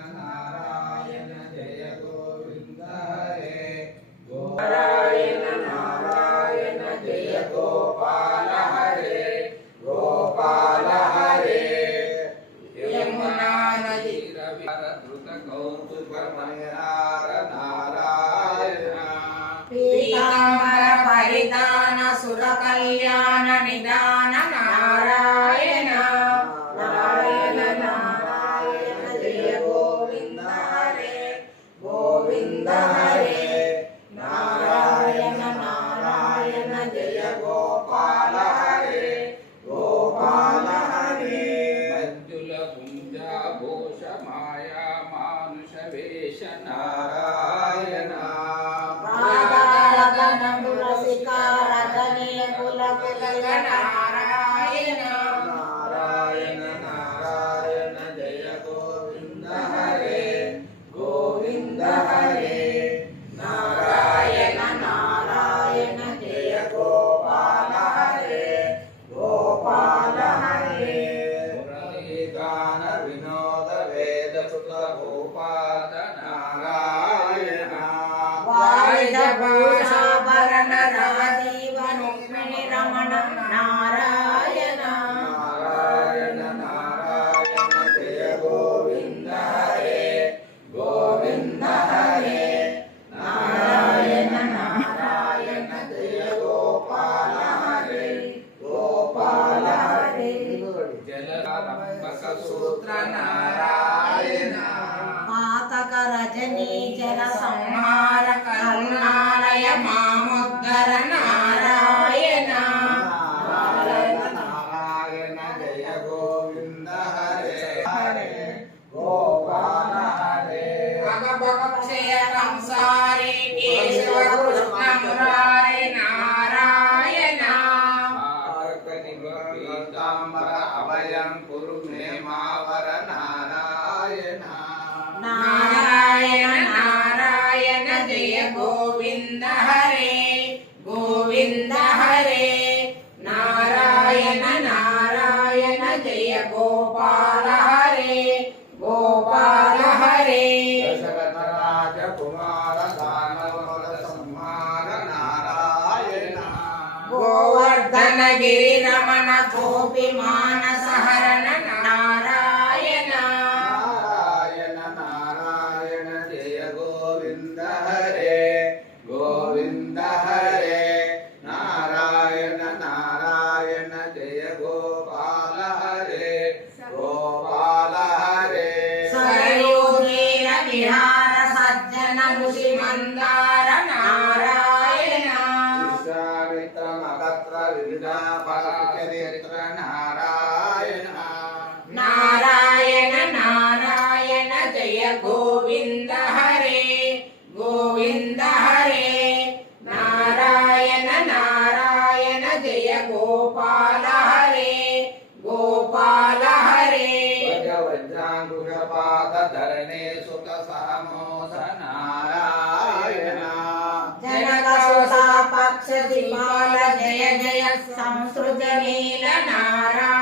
नारायण जय गोविंद हरे नारायण नारायण जय गोपाल हरे गोपाल हरे यमुना नदी रविद्रुत कौतुक मनोहर नारायण पीतांबर परिधान सुर कल्याण निदान नारायण नारायण नारायण जय गोविंद हरे गोविंद हरे नारायण नारायण जय गोपाल हरे गोपाल हरे मंजुल कुंजा घोष माया मानुष वेश नारायण नारायण नारायण नारायण जय गोविंद हरे गोविंद हरे नारायण नारायण जय गोपाल हरे गोपाल हरे मुरली गान विनोद वेद सुत गोपाल नारायण वायुभूषाभरण राजीव रुक्मिणी रमण नारायण नारायण नारायण जय गोविंद हरे गोविंद हरे नारायण नारायण जय गोपाल हरे गोपाल हरे जलरंभक सूत्र नारायण पातक रजनी जल संहार करुणालय मामुद्धर नारायण नारायण नारायण जय गोविंद हरे हरे गोपाल हरे भगभक्षय कंसारे केशव कृष्ण मुरारे नारायण पीतांबर अभयं कुरु मे मावर नारायण नारायण नारायण जय गोविंद हरे गोविंद हरे नारायण नारायण जय गोपाल हरे गोपाल हरे दशरथ राजकुमार दानव संहार नारायण गोवर्धन गिरि रमण गोपी मानस हरण नारायण नारायण नारायण जय गोविंद हरे गोविंद हरे नारायण नारायण जय गोपाल हरे गोपाल हरे सरयू तीर विहार सज्जन ऋषि मंदार नारायण विश्वामित्र नक्षत्र विविधा चरित्र नारायण नारायण नारायण जय गोविंद हरे गोविंद हरे नारायण नारायण जय गोपाल हरे गोपाल हरे वज्रांकुशपाद धरणे सुत सामोद नारायण जनक सुता पक्ष दिपाल जय जय संसृज नील नारायण